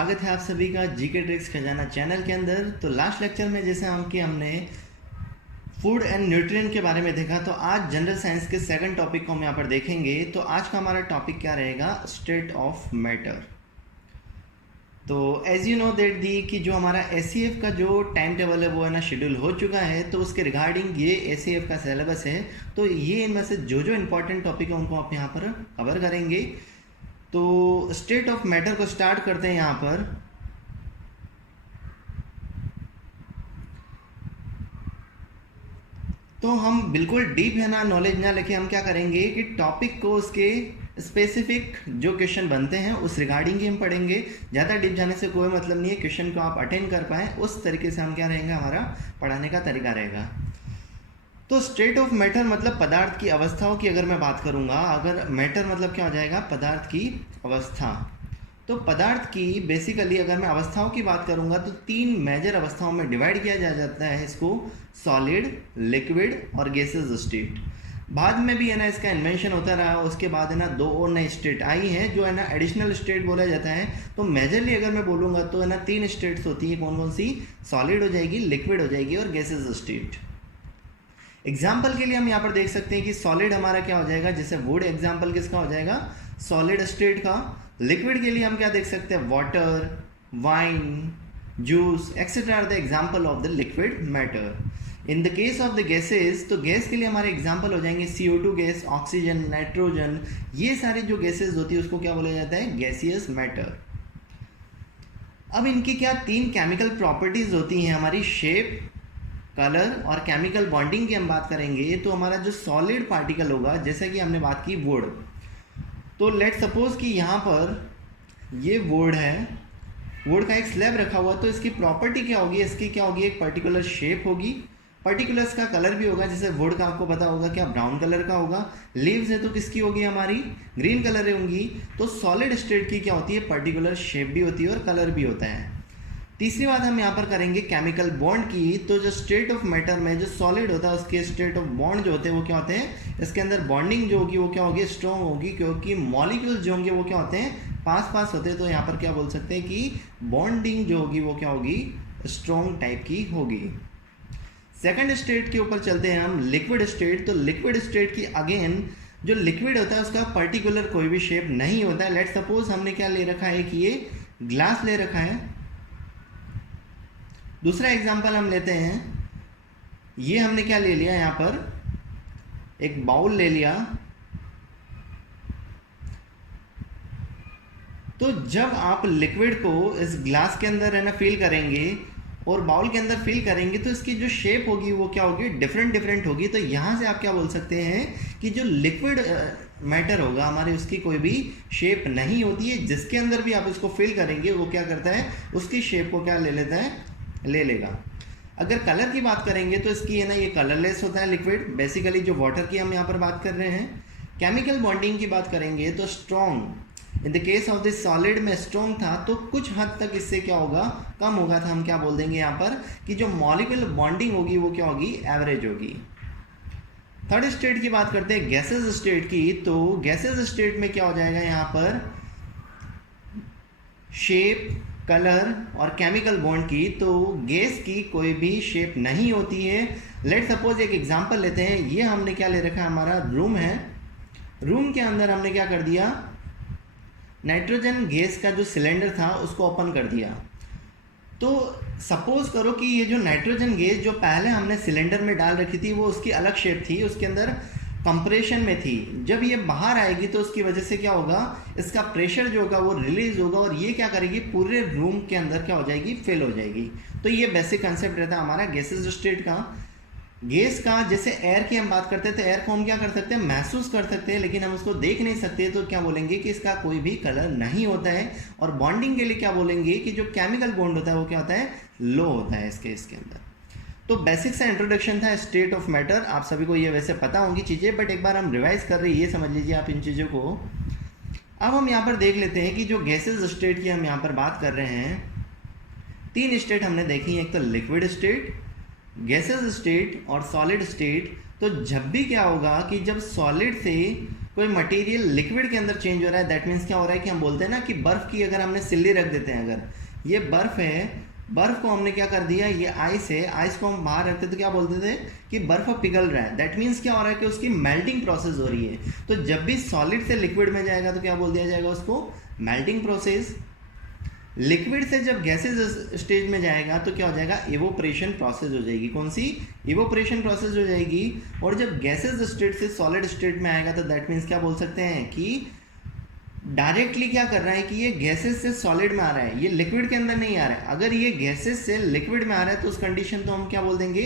स्वागत है आप सभी का जीके ट्रिक्स खजाना चैनल के अंदर। तो लास्ट लेक्चर में जैसे हमने फूड एंड न्यूट्रिएंट के बारे में देखा, तो आज जनरल साइंस के सेकंड टॉपिक को हम यहाँ पर देखेंगे। तो आज का हमारा टॉपिक क्या रहेगा? State of matter. तो as you know that the कि जो हमारा एससीएफ का जो टाइम टेबल है वो है ना शेड्यूल हो चुका है। तो उसके रिगार्डिंग ये एससीएफ का सिलेबस है। तो ये इनमें से जो इंपॉर्टेंट टॉपिक है उनको आप यहाँ पर कवर करेंगे। तो स्टेट ऑफ मैटर को स्टार्ट करते हैं यहाँ पर। तो हम बिल्कुल डीप है ना नॉलेज ना लेके हम क्या करेंगे कि टॉपिक को उसके स्पेसिफिक जो क्वेश्चन बनते हैं उस रिगार्डिंग ही हम पढ़ेंगे। ज़्यादा डीप जाने से कोई मतलब नहीं है, क्वेश्चन को आप अटेंड कर पाएँ उस तरीके से हम क्या रहेंगे, हमारा पढ़ाने का तरीका रहेगा। तो स्टेट ऑफ मैटर मतलब पदार्थ की अवस्थाओं की अगर मैं बात करूंगा, अगर मैटर मतलब क्या हो जाएगा, पदार्थ की अवस्था। तो पदार्थ की बेसिकली अगर मैं अवस्थाओं की बात करूंगा तो तीन मेजर अवस्थाओं में डिवाइड किया जा जाता है इसको, सॉलिड, लिक्विड और गैसेस स्टेट। बाद में भी है ना इसका इन्वेंशन होता रहा, उसके बाद है ना दो और नई स्टेट आई हैं जो है ना एडिशनल स्टेट बोला जाता है। तो मेजरली अगर मैं बोलूँगा तो है ना तीन स्टेट्स होती है। कौन कौन सी? सॉलिड हो जाएगी, लिक्विड हो जाएगी और गैसेस स्टेट। एग्जाम्पल के लिए हम यहाँ पर देख सकते हैं कि सॉलिड हमारा क्या हो जाएगा, जैसे वुड एग्जाम्पल किसका हो जाएगा, सॉलिड स्टेट का। लिक्विड के लिए हम क्या देख सकते हैं, water, wine, juice etcetera are the example of the liquid matter. In the case of the gases, तो गैस के लिए हमारे एग्जाम्पल हो जाएंगे CO2 गैस, ऑक्सीजन, नाइट्रोजन। ये सारे जो गैसेज होती है उसको क्या बोला जाता है, गैसियस मैटर। अब इनकी क्या तीन केमिकल प्रॉपर्टीज होती हैं हमारी, शेप, कलर और केमिकल बॉन्डिंग की हम बात करेंगे। तो हमारा जो सॉलिड पार्टिकल होगा, जैसा कि हमने बात की वुड, तो लेट सपोज कि यहाँ पर ये वुड है, वुड का एक स्लैब रखा हुआ। तो इसकी प्रॉपर्टी क्या होगी, इसकी क्या होगी, एक पर्टिकुलर शेप होगी, पर्टिकुलर इसका कलर भी होगा। जैसे वुड का आपको पता होगा क्या ब्राउन कलर का होगा, लीव्स है तो किसकी होगी, हमारी ग्रीन कलर होंगी। तो सॉलिड स्टेट की क्या होती है, पर्टिकुलर शेप भी होती है और कलर भी होता है। तीसरी बात हम यहाँ पर करेंगे केमिकल बॉन्ड की। तो जो स्टेट ऑफ मैटर में जो सॉलिड होता है उसके स्टेट ऑफ बॉन्ड जो होते हैं वो क्या होते हैं, इसके अंदर बॉन्डिंग जो होगी वो क्या होगी, स्ट्रॉन्ग होगी, क्योंकि मॉलिक्यूल्स जो होंगे वो क्या होते हैं, पास पास होते हैं। तो यहाँ पर क्या बोल सकते हैं कि बॉन्डिंग जो होगी वो क्या होगी, स्ट्रॉन्ग टाइप की होगी। सेकंड स्टेट के ऊपर चलते हैं हम, लिक्विड स्टेट। तो लिक्विड स्टेट की अगेन जो लिक्विड होता है उसका पर्टिकुलर कोई भी शेप नहीं होता है। लेट सपोज हमने क्या ले रखा है कि ये ग्लास ले रखा है। दूसरा एग्जांपल हम लेते हैं, ये हमने क्या ले लिया, यहाँ पर एक बाउल ले लिया। तो जब आप लिक्विड को इस ग्लास के अंदर है ना फिल करेंगे और बाउल के अंदर फिल करेंगे तो इसकी जो शेप होगी वो क्या होगी, डिफरेंट होगी। तो यहाँ से आप क्या बोल सकते हैं कि जो लिक्विड मैटर होगा हमारे, उसकी कोई भी शेप नहीं होती है। जिसके अंदर भी आप इसको फिल करेंगे वो क्या करता है, उसकी शेप को क्या ले लेता है, ले लेगा। अगर कलर की बात करेंगे तो इसकी है ना ये कलरलेस होता है लिक्विड, बेसिकली जो वाटर की हम यहाँ पर बात कर रहे हैं। केमिकल बॉन्डिंग की बात करेंगे तो strong, in the case of this solid में स्ट्रॉन्ग था, तो कुछ हद तक इससे क्या होगा, कम होगा था। हम क्या बोल देंगे यहाँ पर कि जो मॉलिक्यूलर बॉन्डिंग होगी वो क्या होगी, एवरेज होगी। थर्ड स्टेट की बात करते हैं गैसेस स्टेट की। तो गैसेस स्टेट में क्या हो जाएगा, यहाँ पर शेप, कलर और केमिकल बॉन्ड की। तो गैस की कोई भी शेप नहीं होती है। लेट सपोज एक एग्जांपल लेते हैं, ये हमने क्या ले रखा है, हमारा रूम है। रूम के अंदर हमने क्या कर दिया, नाइट्रोजन गैस का जो सिलेंडर था उसको ओपन कर दिया। तो सपोज करो कि ये जो नाइट्रोजन गैस जो पहले हमने सिलेंडर में डाल रखी थी वो उसकी अलग शेप थी, उसके अंदर कंप्रेशन में थी। जब ये बाहर आएगी तो उसकी वजह से क्या होगा, इसका प्रेशर जो होगा वो रिलीज होगा और ये क्या करेगी, पूरे रूम के अंदर क्या हो जाएगी, फिल हो जाएगी। तो ये बेसिक कंसेप्ट रहता है हमारा गैसेस स्टेट का। गैस का जैसे एयर की हम बात करते हैं तो एयर को हम क्या कर सकते हैं, महसूस कर सकते हैं, लेकिन हम उसको देख नहीं सकते। तो क्या बोलेंगे कि इसका कोई भी कलर नहीं होता है। और बॉन्डिंग के लिए क्या बोलेंगे कि जो केमिकल बॉन्ड होता है वो क्या होता है, लो होता है इसके अंदर। तो बेसिक सा इंट्रोडक्शन था स्टेट ऑफ मैटर। आप सभी को ये वैसे पता होंगी चीज़ें, बट एक बार हम रिवाइज कर रहे हैं, ये समझ लीजिए आप इन चीज़ों को। अब हम यहाँ पर देख लेते हैं कि जो गैसेस स्टेट की हम यहाँ पर बात कर रहे हैं, तीन स्टेट हमने देखी है, एक तो लिक्विड स्टेट, गैसेस स्टेट और सॉलिड स्टेट। तो जब भी क्या होगा कि जब सॉलिड से कोई मटेरियल लिक्विड के अंदर चेंज हो रहा है, दैट मीन्स क्या हो रहा है कि हम बोलते हैं ना कि बर्फ की अगर हमने सिल्ली रख देते हैं, अगर ये बर्फ है, बर्फ को हमने क्या कर दिया, ये आइस है, आइस को हम बाहर रखते तो क्या बोलते थे कि बर्फ पिघल रहा है, दैट मीन्स क्या हो रहा है कि उसकी मेल्टिंग प्रोसेस हो रही है। तो जब भी सॉलिड से लिक्विड में जाएगा तो क्या बोल दिया जाएगा उसको, मेल्टिंग प्रोसेस। लिक्विड से जब गैसेज स्टेज में जाएगा तो क्या हो जाएगा, इवोपरेशन प्रोसेस हो जाएगी। कौन सी, इवोपरेशन प्रोसेस हो जाएगी। और जब गैसेज स्टेट से सॉलिड स्टेट में आएगा तो दैट मीन्स क्या बोल सकते हैं कि डायरेक्टली क्या कर रहा है कि ये गैसेस से सॉलिड में आ रहा है, ये लिक्विड के अंदर नहीं आ रहा है। अगर ये गैसेस से लिक्विड में आ रहा है तो उस कंडीशन तो हम क्या बोल देंगे,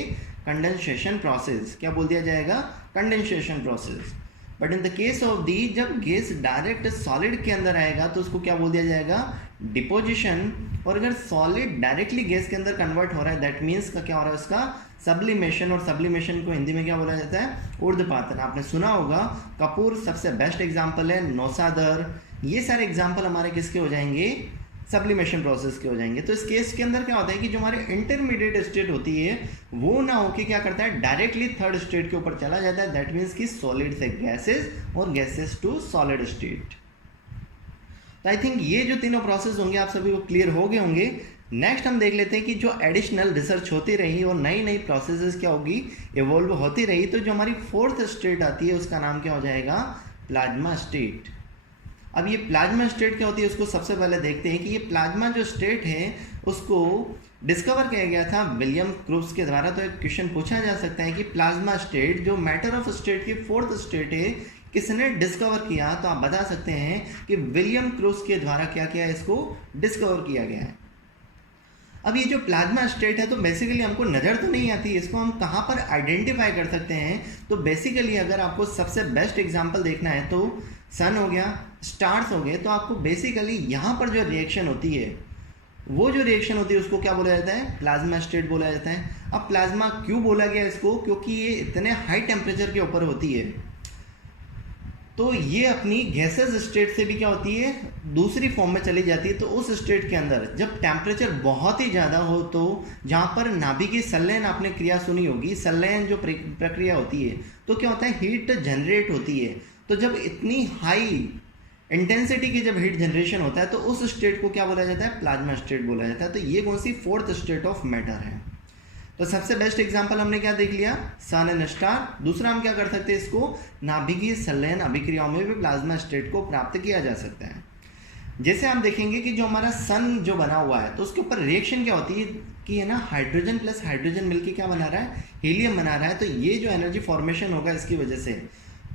कंडेंसेशन प्रोसेस। क्या बोल दिया जाएगा, condensation process. But in the case of the, जब गैस डायरेक्ट सॉलिड के अंदर आएगा तो उसको क्या बोल दिया जाएगा, डिपोजिशन। और अगर सॉलिड डायरेक्टली गैस के अंदर कन्वर्ट हो रहा है दैट मीन्स का क्या हो रहा है उसका, सब्लिमेशन। और सब्लिमेशन को हिंदी में क्या बोला जाता है, ऊर्ध्वपातन। आपने सुना होगा, कपूर सबसे बेस्ट एग्जाम्पल है, नौसादर, ये सारे एग्जाम्पल हमारे किसके हो जाएंगे, सब्लिमेशन प्रोसेस के हो जाएंगे। तो इस केस के अंदर क्या होता है कि जो हमारे इंटरमीडिएट स्टेट होती है वो ना होके क्या करता है, डायरेक्टली थर्ड स्टेट के ऊपर चला जाता है, दैट मीन्स कि सॉलिड से गैसेस और गैसेस टू सॉलिड स्टेट। तो आई थिंक ये जो तीनों प्रोसेस होंगे आप सभी को क्लियर हो गए होंगे। नेक्स्ट हम देख लेते हैं कि जो एडिशनल रिसर्च होती रही और नई नई प्रोसेसेस क्या होगी, इवॉल्व होती रही, तो जो हमारी फोर्थ स्टेट आती है उसका नाम क्या हो जाएगा, प्लाज्मा स्टेट। अब ये प्लाज्मा स्टेट क्या होती है उसको सबसे पहले देखते हैं कि ये प्लाज्मा जो स्टेट है उसको डिस्कवर किया गया था विलियम क्रूब्स के द्वारा। तो एक क्वेश्चन पूछा जा सकता है कि प्लाज्मा स्टेट जो मैटर ऑफ स्टेट की फोर्थ स्टेट है किसने डिस्कवर किया, तो आप बता सकते हैं कि विलियम क्रूब्स के द्वारा क्या किया, इसको डिस्कवर किया गया है। अब ये जो प्लाज्मा स्टेट है तो बेसिकली हमको नज़र तो नहीं आती, इसको हम कहाँ पर आइडेंटिफाई कर सकते हैं। तो बेसिकली अगर आपको सबसे बेस्ट एग्जांपल देखना है तो सन हो गया, स्टार्स हो गए, तो आपको बेसिकली यहाँ पर जो रिएक्शन होती है वो जो रिएक्शन होती है उसको क्या बोला जाता है, प्लाज्मा स्टेट बोला जाता है। अब प्लाज्मा क्यों बोला गया इसको, क्योंकि ये इतने हाई टेम्परेचर के ऊपर होती है, तो ये अपनी गैसेस स्टेट से भी क्या होती है, दूसरी फॉर्म में चली जाती है। तो उस स्टेट के अंदर जब टेम्परेचर बहुत ही ज़्यादा हो, तो जहाँ पर नाभिकीय संलयन आपने क्रिया सुनी होगी, संलयन जो प्रक्रिया होती है, तो क्या होता है, हीट जनरेट होती है। तो जब इतनी हाई इंटेंसिटी की जब हीट जनरेशन होता है तो उस स्टेट को क्या बोला जाता है, प्लाज्मा स्टेट बोला जाता है। तो ये कौन सी, फोर्थ स्टेट ऑफ मैटर है। तो सबसे बेस्ट एग्जांपल हमने क्या देख लिया, सन एंड स्टार। दूसरा हम क्या कर सकते हैं, इसको नाभिकीय संलयन अभिक्रियाओं में भी प्लाज्मा स्टेट को प्राप्त किया जा सकता है। जैसे हम देखेंगे कि जो हमारा सन जो बना हुआ है तो उसके ऊपर रिएक्शन क्या होती है कि है ना, हाइड्रोजन प्लस हाइड्रोजन मिलकर क्या बना रहा है, हीलियम बना रहा है। तो ये जो एनर्जी फॉर्मेशन होगा इसकी वजह से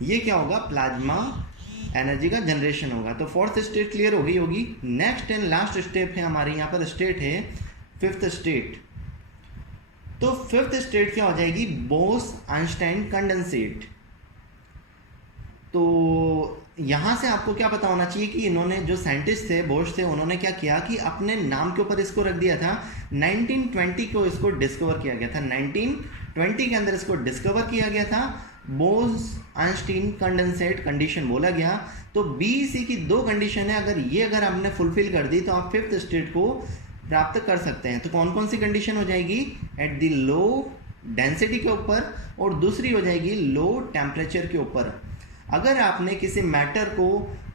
ये क्या होगा, प्लाज्मा एनर्जी का जनरेशन होगा। तो फोर्थ स्टेट क्लियर हो गई होगी। नेक्स्ट एंड लास्ट स्टेप है हमारे यहाँ पर, स्टेट है फिफ्थ स्टेट। तो फिफ्थ स्टेट क्या हो जाएगी, बोस आइंस्टाइन कंडेंसेट। तो यहाँ से आपको क्या पता होना चाहिए कि इन्होंने जो साइंटिस्ट थे, बोस थे, उन्होंने क्या किया कि अपने नाम के ऊपर इसको रख दिया था। 1920 को इसको डिस्कवर किया गया था, 1920 के अंदर इसको डिस्कवर किया गया था, बोस आइंस्टीन कंडेंसेट कंडीशन बोला गया। तो बी सी की दो कंडीशन है, अगर आपने फुलफिल कर दी तो आप फिफ्थ स्टेट को प्राप्त कर सकते हैं। तो कौन कौन सी कंडीशन हो जाएगी, एट द लो डेंसिटी के ऊपर, और दूसरी हो जाएगी लो टेम्परेचर के ऊपर। अगर आपने किसी मैटर को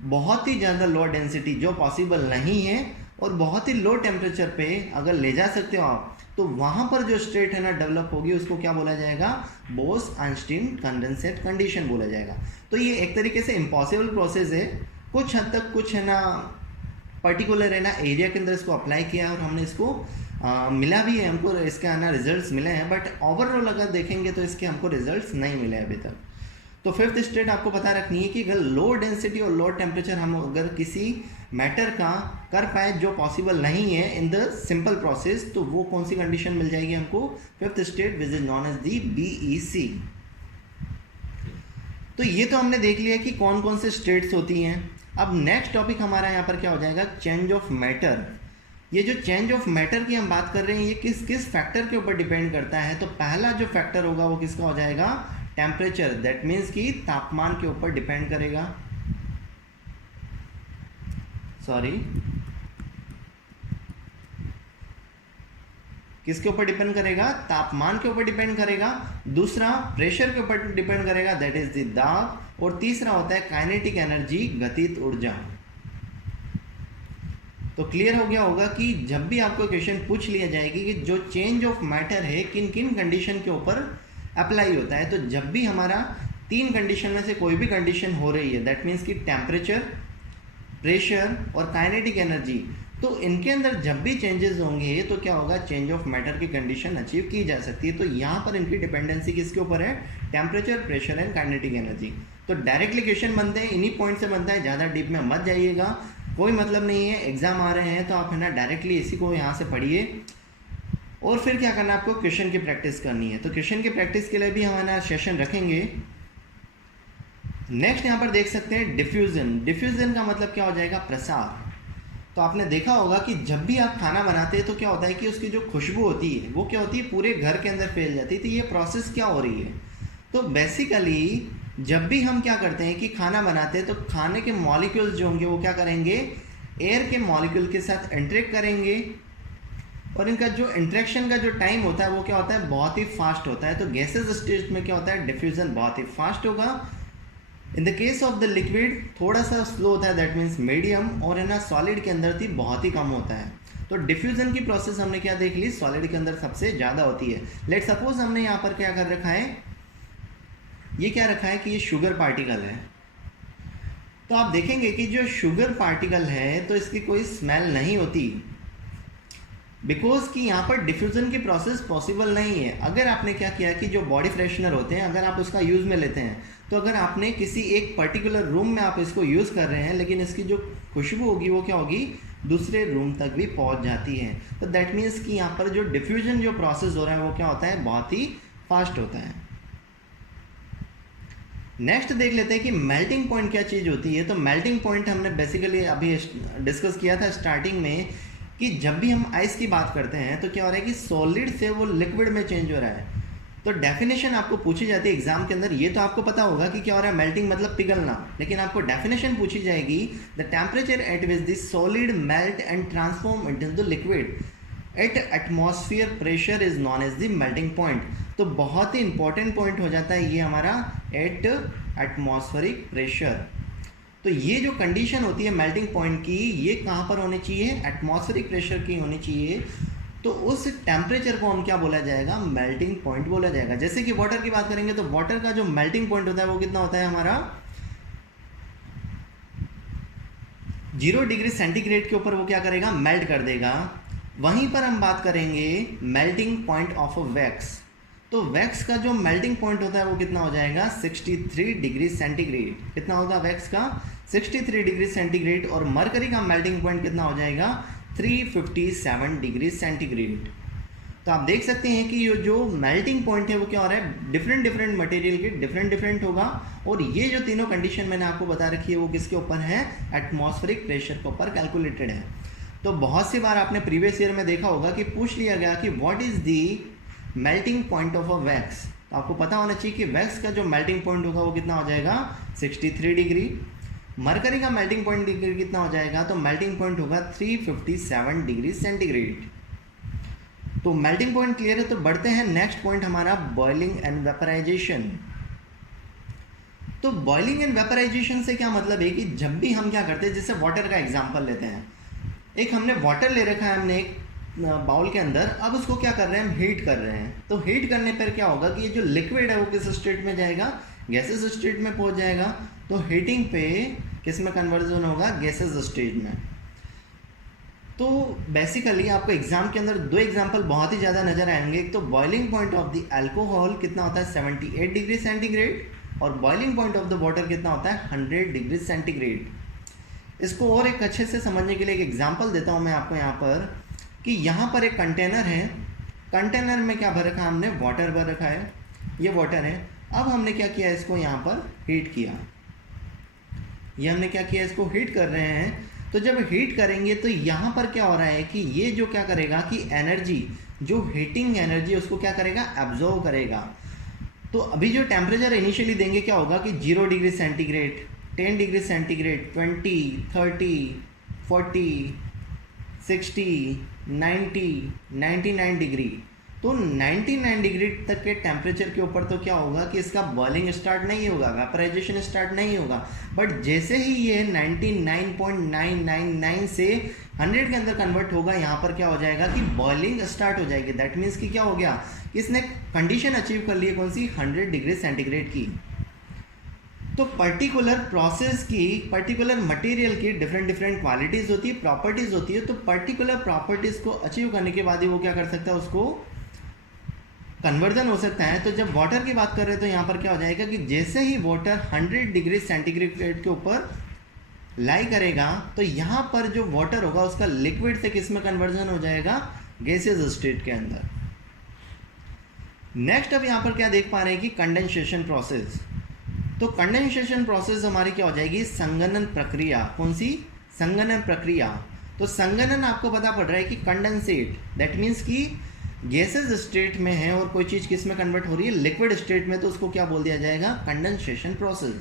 बहुत ही ज़्यादा लो डेंसिटी जो पॉसिबल नहीं है और बहुत ही लो टेम्परेचर पे अगर ले जा सकते हो आप, तो वहाँ पर जो स्टेट है ना डेवलप होगी उसको क्या बोला जाएगा, बोस आइंस्टीन कंडेंसेट कंडीशन बोला जाएगा। तो ये एक तरीके से इम्पॉसिबल प्रोसेस है, कुछ हद तक कुछ है ना पर्टिकुलर है ना एरिया के अंदर इसको अप्लाई किया और हमने इसको मिला भी है, हमको इसके आना रिजल्ट्स मिले हैं। बट ओवरऑल अगर देखेंगे तो इसके हमको रिजल्ट्स नहीं मिले अभी तक। तो फिफ्थ स्टेट आपको पता रखनी है कि अगर लो डेंसिटी और लो टेम्परेचर हम अगर किसी मैटर का कर पाए जो पॉसिबल नहीं है इन द सिंपल प्रोसेस, तो वो कौन सी कंडीशन मिल जाएगी हमको, fifth state which is known as the BEC। तो ये तो हमने देख लिया कि कौन कौन से स्टेट्स होती हैं। अब नेक्स्ट टॉपिक हमारा यहाँ पर क्या हो जाएगा, चेंज ऑफ मैटर। ये जो चेंज ऑफ मैटर की हम बात कर रहे हैं ये किस किस फैक्टर के ऊपर डिपेंड करता है। तो पहला जो फैक्टर होगा वो किसका हो जाएगा, टेम्परेचर, दैट मीन्स कि तापमान के ऊपर डिपेंड करेगा। किसके ऊपर डिपेंड करेगा, तापमान के ऊपर डिपेंड करेगा। दूसरा प्रेशर के ऊपर डिपेंड करेगा, दैट इज द दाब। और तीसरा होता है काइनेटिक एनर्जी, गतिज ऊर्जा। तो क्लियर हो गया होगा कि जब भी आपको क्वेश्चन पूछ लिया जाएगी कि जो चेंज ऑफ मैटर है किन किन कंडीशन के ऊपर अप्लाई होता है, तो जब भी हमारा तीन कंडीशन में से कोई भी कंडीशन हो रही है, दैट मीन्स कि टेम्परेचर, प्रेशर और काइनेटिक एनर्जी, तो इनके अंदर जब भी चेंजेस होंगे तो क्या होगा, चेंज ऑफ मैटर की कंडीशन अचीव की जा सकती है। तो यहाँ पर इनकी डिपेंडेंसी किसके ऊपर है, temperature, pressure and kinetic energy. तो डायरेक्टली क्वेश्चन बनते हैं, इन्हीं पॉइंट से बनता है, ज़्यादा डीप में मत जाइएगा, कोई मतलब नहीं है। एग्जाम आ रहे हैं तो आप है ना डायरेक्टली इसी को यहाँ से पढ़िए और फिर क्या करना है, आपको क्वेश्चन की प्रैक्टिस करनी है। तो क्वेश्चन की प्रैक्टिस के लिए भी हम है ना सेशन रखेंगे। नेक्स्ट यहाँ पर देख सकते हैं डिफ्यूजन। डिफ्यूजन का मतलब क्या हो जाएगा, प्रसार। तो आपने देखा होगा कि जब भी आप खाना बनाते हैं तो क्या होता है कि उसकी जो खुशबू होती है वो क्या होती है, पूरे घर के अंदर फैल जाती है। तो ये प्रोसेस क्या हो रही है, तो बेसिकली जब भी हम क्या करते हैं कि खाना बनाते हैं तो खाने के मॉलिक्यूल्स जो होंगे वो क्या करेंगे, एयर के मॉलिक्यूल के साथ इंटरेक्ट करेंगे और इनका जो इंटरेक्शन का जो टाइम होता है वो क्या होता है, बहुत ही फास्ट होता है। तो गैसेज स्टेज में क्या होता है, डिफ्यूजन बहुत ही फास्ट होगा। इन the case of the liquid थोड़ा सा स्लो होता है, दैट मीन्स मीडियम, और है ना सॉलिड के अंदर थी बहुत ही कम होता है। तो डिफ्यूजन की प्रोसेस हमने क्या देख ली, सॉलिड के अंदर सबसे ज़्यादा होती है। लेट सपोज हमने यहाँ पर क्या कर रखा है, ये क्या रखा है कि ये शुगर पार्टिकल है। तो आप देखेंगे कि जो शुगर पार्टिकल है तो इसकी कोई स्मेल नहीं होती, बिकॉज कि यहाँ पर डिफ्यूजन की प्रोसेस पॉसिबल नहीं है। अगर आपने क्या किया कि जो बॉडी फ्रेशनर होते हैं अगर आप उसका यूज़ में लेते हैं, तो अगर आपने किसी एक पर्टिकुलर रूम में आप इसको यूज़ कर रहे हैं, लेकिन इसकी जो खुशबू होगी वो क्या होगी, दूसरे रूम तक भी पहुँच जाती है। तो दैट मीन्स कि यहाँ पर जो डिफ्यूजन जो प्रोसेस हो रहा है वो क्या होता है, बहुत ही फास्ट होता है। नेक्स्ट देख लेते हैं कि मेल्टिंग पॉइंट क्या चीज़ होती है। तो मेल्टिंग पॉइंट हमने बेसिकली अभी डिस्कस किया था स्टार्टिंग में कि जब भी हम आइस की बात करते हैं तो क्या हो रहा है कि सॉलिड से वो लिक्विड में चेंज हो रहा है। तो डेफिनेशन आपको पूछी जाती है एग्जाम के अंदर, ये तो आपको पता होगा कि क्या हो रहा है, मेल्टिंग मतलब पिघलना, लेकिन आपको डेफिनेशन पूछी जाएगी the temperature at which the solid melt and transform into the liquid at atmosphere pressure is known as the melting point. तो बहुत ही इंपॉर्टेंट पॉइंट हो जाता है ये हमारा एट एटमॉस्फेरिक प्रेशर। तो ये जो कंडीशन होती है मेल्टिंग पॉइंट की, ये कहाँ पर होनी चाहिए, एटमॉस्फेरिक प्रेशर की होनी चाहिए। तो उस टेम्परेचर को हम क्या बोला जाएगा, मेल्टिंग पॉइंट बोला जाएगा। जैसे कि वाटर की बात करेंगे तो वाटर का जो मेल्टिंग पॉइंट होता है वो कितना होता है हमारा 0 डिग्री सेंटीग्रेड के ऊपर वो क्या करेगा, मेल्ट कर देगा। वहीं पर हम बात करेंगे melting point of a wax. तो वैक्स का जो मेल्टिंग पॉइंट होता है वो कितना हो जाएगा, 63 डिग्री सेंटीग्रेड। कितना होगा वैक्स का, 63 डिग्री सेंटीग्रेड। और मरकरी का मेल्टिंग पॉइंट कितना हो जाएगा, 357 डिग्री सेंटीग्रेड। तो आप देख सकते हैं कि ये जो मेल्टिंग पॉइंट है वो क्या हो रहा है, डिफरेंट मटेरियल के डिफरेंट होगा। और ये जो तीनों कंडीशन मैंने आपको बता रखी है वो किसके ऊपर है, एटमॉस्फेरिक प्रेशर के ऊपर कैलकुलेटेड है। तो बहुत सी बार आपने प्रीवियस ईयर में देखा होगा कि पूछ लिया गया कि what is the melting point of a wax. तो आपको पता होना चाहिए कि वैक्स का जो मेल्टिंग पॉइंट होगा वो कितना हो जाएगा, 63 डिग्री। मरकरी का मेल्टिंग पॉइंट डिग्री कितना हो जाएगा, तो मेल्टिंग पॉइंट होगा 357 डिग्री सेंटीग्रेड। तो मेल्टिंग पॉइंट क्लियर है। तो बढ़ते हैं नेक्स्ट पॉइंट हमारा बॉइलिंग एंड वेपराइजेशन। तो बॉइलिंग एंड वेपराइजेशन से क्या मतलब है कि जब भी हम क्या करते हैं, जैसे वाटर का एग्जांपल लेते हैं, एक हमने वाटर ले रखा है हमने एक बाउल के अंदर, अब उसको क्या कर रहे हैं, हम हीट कर रहे हैं। तो हीट करने पर क्या होगा कि ये जो लिक्विड है वो किस स्टेट में जाएगा, गैसेस स्टेट में पहुंच जाएगा। तो हीटिंग पे किस में कन्वर्जन होगा, गैसेस स्टेट में। तो बेसिकली आपको एग्जाम के अंदर दो एग्जांपल बहुत ही ज़्यादा नजर आएंगे। एक तो boiling point of the alcohol कितना होता है, 78 डिग्री सेंटीग्रेड, और boiling point of the water कितना होता है, 100 डिग्री सेंटीग्रेड। इसको और एक अच्छे से समझने के लिए एक एग्जांपल देता हूँ मैं आपको यहाँ पर, कि यहाँ पर एक कंटेनर है, कंटेनर में क्या भर रखा है हमने, वाटर भर रखा है, ये वाटर है। अब हमने क्या किया, इसको यहाँ पर हीट किया, ये हमने क्या किया, इसको हीट कर रहे हैं। तो जब हीट करेंगे तो यहाँ पर क्या हो रहा है कि ये जो क्या करेगा कि एनर्जी, जो हीटिंग एनर्जी उसको क्या करेगा, एब्जॉर्व करेगा। तो अभी जो टेम्परेचर इनिशियली देंगे क्या होगा कि 0 degree centigrade, 10 degree centigrade, 20, 30, 40, 60, 90, 99 degree. तो 99 डिग्री तक के टेम्परेचर के ऊपर तो क्या होगा कि इसका बॉइलिंग स्टार्ट नहीं होगा, वेपराइजेशन स्टार्ट नहीं होगा। बट जैसे ही ये 99.999 से 100 के अंदर कन्वर्ट होगा, यहाँ पर क्या हो जाएगा कि बॉइलिंग स्टार्ट हो जाएगी। दैट मीन्स कि क्या हो गया कि इसने कंडीशन अचीव कर ली है, कौन सी, 100 डिग्री सेंटीग्रेड की। तो पर्टिकुलर प्रोसेस की, पर्टिकुलर मटेरियल की डिफरेंट क्वालिटीज़ होती है, प्रॉपर्टीज़ होती है। तो पर्टिकुलर प्रॉपर्टीज़ को अचीव करने के बाद ही वो क्या कर सकता है, उसको कन्वर्जन हो सकता है। तो जब वाटर की बात कर रहे हैं तो यहाँ पर क्या हो जाएगा कि जैसे ही वाटर 100 डिग्री सेंटीग्रेड के ऊपर लाई करेगा तो यहाँ पर जो वाटर होगा उसका लिक्विड से किस में कन्वर्जन हो जाएगा, गैसियस स्टेट के अंदर। नेक्स्ट अब यहाँ पर क्या देख पा रहे हैं कि कंडेंसेशन प्रोसेस। तो कंडेंसेशन प्रोसेस हमारी क्या हो जाएगी, संघनन प्रक्रिया। कौन सी, संघनन प्रक्रिया। तो संघनन आपको पता पड़ रहा है कि कंडेंसेट, दैट मीन्स कि गैसेस स्टेट में है और कोई चीज़ किस में कन्वर्ट हो रही है, लिक्विड स्टेट में, तो उसको क्या बोल दिया जाएगा, कंडेंसेशन प्रोसेस।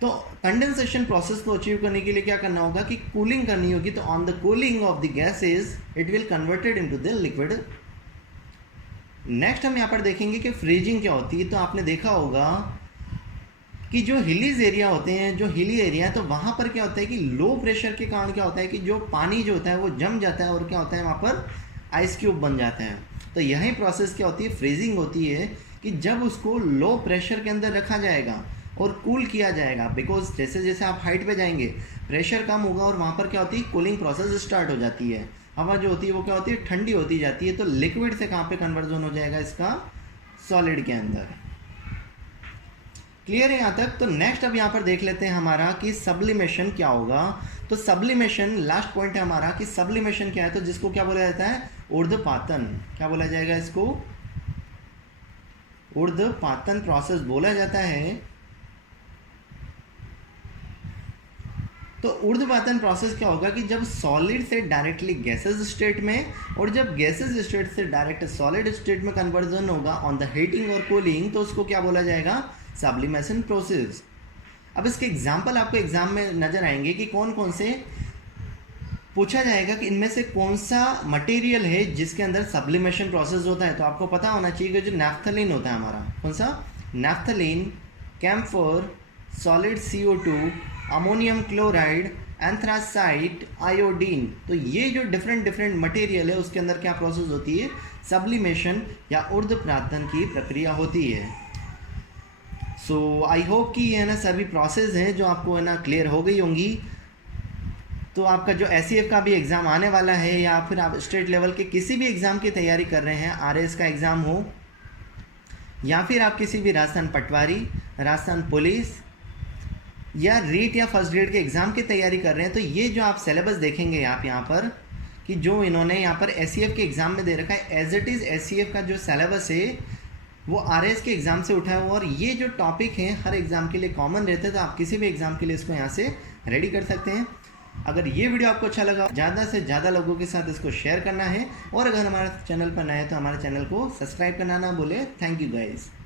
तो कंडेंसेशन प्रोसेस को अचीव करने के लिए क्या करना होगा कि कूलिंग करनी होगी। तो on the cooling of the gases it will converted into the liquid. Next हम यहाँ पर देखेंगे कि फ्रीजिंग क्या होती है। तो आपने देखा होगा कि जो हिलीज एरिया होते हैं, जो हिली एरिया है, तो वहाँ पर क्या होता है कि लो प्रेशर के कारण क्या होता है कि जो पानी जो होता है वो जम जाता है और क्या होता है वहाँ पर आइस क्यूब बन जाते हैं। तो यही प्रोसेस क्या होती है, फ्रीजिंग होती है, कि जब उसको लो प्रेशर के अंदर रखा जाएगा और कूल किया जाएगा। बिकॉज जैसे जैसे आप हाइट पे जाएंगे प्रेशर कम होगा और वहाँ पर क्या होती है, कूलिंग प्रोसेस स्टार्ट हो जाती है। हवा जो होती है वो क्या होती है, ठंडी होती जाती है। तो लिक्विड से कहाँ पे कन्वर्जन हो जाएगा, इसका सॉलिड के अंदर। क्लियर है यहाँ तक। तो नेक्स्ट अब यहाँ पर देख लेते हैं हमारा कि सब्लिमेशन क्या होगा। तो सब्लिमेशन लास्ट पॉइंट है हमारा कि सब्लिमेशन क्या है। तो जिसको क्या बोला जाता है, ऊर्ध्वपातन। क्या बोला जाएगा इसको, ऊर्ध्वपातन प्रोसेस बोला जाता है। तो ऊर्ध्वपातन प्रोसेस क्या होगा कि जब सॉलिड से डायरेक्टली गैसेस स्टेट में और जब गैसेस स्टेट से डायरेक्ट सॉलिड स्टेट में कन्वर्जन होगा ऑन द हीटिंग और कूलिंग, तो उसको क्या बोला जाएगा, सब्लिमेशन प्रोसेस। अब इसके एग्जाम्पल आपको एग्जाम में नजर आएंगे कि कौन कौन से पूछा जाएगा कि इनमें से कौन सा मटेरियल है जिसके अंदर सब्लिमेशन प्रोसेस होता है। तो आपको पता होना चाहिए कि जो नैफ्थलीन होता है हमारा, कौन सा, naphthalene, camphor, solid CO2, ammonium chloride, anthracite, iodine. तो ये जो डिफरेंट मटेरियल है उसके अंदर क्या प्रोसेस होती है, सब्लिमेशन या ऊर्ध्वपातन की प्रक्रिया होती है। सो आई होप कि ये ना सभी प्रोसेस हैं जो आपको है ना क्लियर हो गई होंगी। तो आपका जो SEF का भी एग्ज़ाम आने वाला है या फिर आप स्टेट लेवल के किसी भी एग्ज़ाम की तैयारी कर रहे हैं, RS का एग्ज़ाम हो या फिर आप किसी भी राजस्थान पटवारी, राजस्थान पुलिस या रीट या फर्स्ट ग्रेड के एग्ज़ाम की तैयारी कर रहे हैं, तो ये जो आप सिलेबस देखेंगे आप यहाँ पर कि जो इन्होंने यहाँ पर SEF के एग्ज़ाम में दे रखा है, एज इट इज़ SEF का जो सिलेबस है वो RS के एग्ज़ाम से उठा हुआ और ये जो टॉपिक हैं हर एग्ज़ाम के लिए कॉमन रहते हैं। तो आप किसी भी एग्ज़ाम के लिए इसको यहाँ से रेडी कर सकते हैं। अगर ये वीडियो आपको अच्छा लगा, ज़्यादा से ज़्यादा लोगों के साथ इसको शेयर करना है और अगर हमारे चैनल पर नए हैं तो हमारे चैनल को सब्सक्राइब करना ना भूलें। Thank you guys.